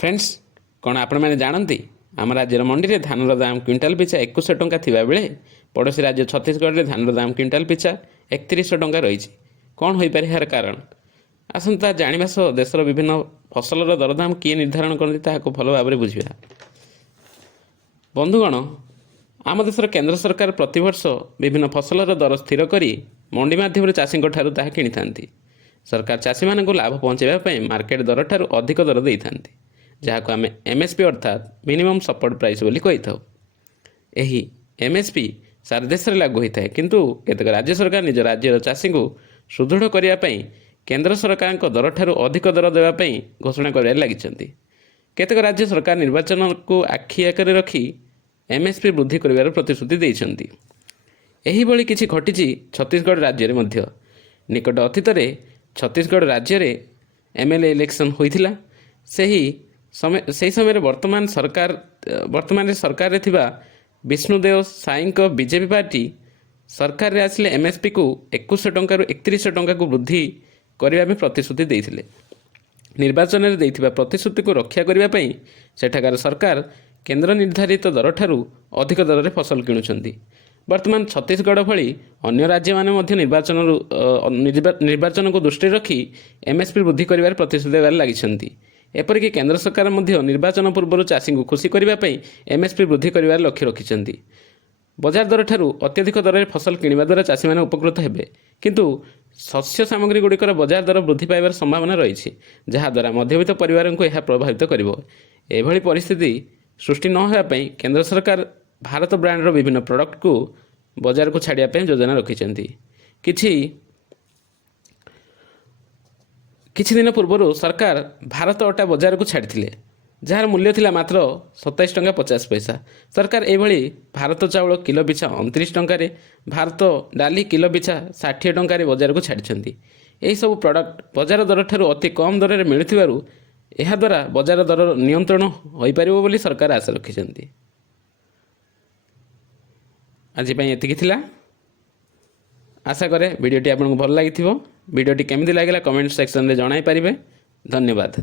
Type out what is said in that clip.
Friends कौन आपण मैंने जानती आम राज्यर मंडी में धानर दाम क्विंटाल पिछा 2100 टंका थिबा बेले पड़ोशी राज्य छत्तीसगढ़ में धानर दाम क्विंटाल पिछा 3100 टंका रही। कौन हो पारे यार कारण आसंता जानिबा सह देशर विभिन्न फसलर दरदाम किए निर्धारण करती ताहाको भल भाव में बुझा। बंधुगण आम देशर केंद्र सरकार प्रतिवर्ष विभिन्न फसलर दर स्थिर करी मंडी माध्यम चाषी ताहा किनी थांती। सरकार चाषी मानक लाभ पहुँचाइवाई मार्केट दर ठारू अधिक दर दे था जहाँ को आम एमएसपी अर्थात मिनिमम सपोर्ट प्राइस बोली कही था। यही एमएसपी सारा देश में लागू होता है किंतु केतक राज्य सरकार निज राज्यर चाषी को सुदृढ़ करने केंद्र सरकार दर ठारू अधिक दर देवाई घोषणा कर लगी। केतक राज्य सरकार निर्वाचन को आखि आगे रखी एमएसपी वृद्धि कर प्रतिश्रुति देते। यही भली किछि घटी छत्तीसगढ़ राज्य में निकट अतीत छत्तीसगढ़ राज्य में एमएलए इलेक्शन होइथिला। से समय वर्तमान सरकार रे थिबा विष्णुदेव साई बीजेपी पार्टी सरकार रे आसिले एमएसपी को 2100 टंका 3100 टंका को वृद्धि करने में प्रतिश्रुति देते। निर्वाचन में देथिबा प्रतिश्रुति को रक्षा करने सेठाकार सरकार केंद्र निर्धारित दर ठारू अधिक दर में फसल किणुछंती। वर्तमान छत्तीसगढ़ भली अन्य राज्य माने निर्वाचन को दृष्टि रखी एमएसपी वृद्धि कर प्रतिश्रुति देवार लगी। एपरिक केंद्र सरकार निर्वाचन पूर्व चाषी को खुशी करने एमएसपी वृद्धि कर लक्ष्य रखिंट। बजार दर ठारू अत्यधिक दर में फसल किणवा द्वारा चाषी मैंने उपकृत हेबे किंतु शस्य सामग्री गुड़िकर बजार दर वृद्धि पाइबार संभावना रही जहाद्वारा मध्यवित्त परिवार को यह प्रभावित कर परिस्थिति सृष्टि न होगापी केंद्र सरकार भारत ब्रांडर विभिन्न प्रोडक्ट को बाजार को छाड़िया योजना रखिंट। किछि दिन पूर्व सरकार भारत अटा बाजार को छाड़ी जार मूल्य थिला मात्र 27 टंका 50 पैसा। सरकार एभली भारत चाउल किलो पिछा 29 टंकार, भारत डाली किलो पिछा 60 टंकार बाजार को छाड़ी। यही सब प्रोडक्ट बाजार दर ठारू अति कम दर में मिलुथिबारु एहा द्वारा बाजार दर नियंत्रण हो पारिबो बोली सरकार आशा रखिंट। आज एतिकी थिला। आशा करे वीडियोटी आपको भल लगी। वीडियोटी केमिति लागला कमेंट सेक्शन में जणाई पारिबे। धन्यवाद।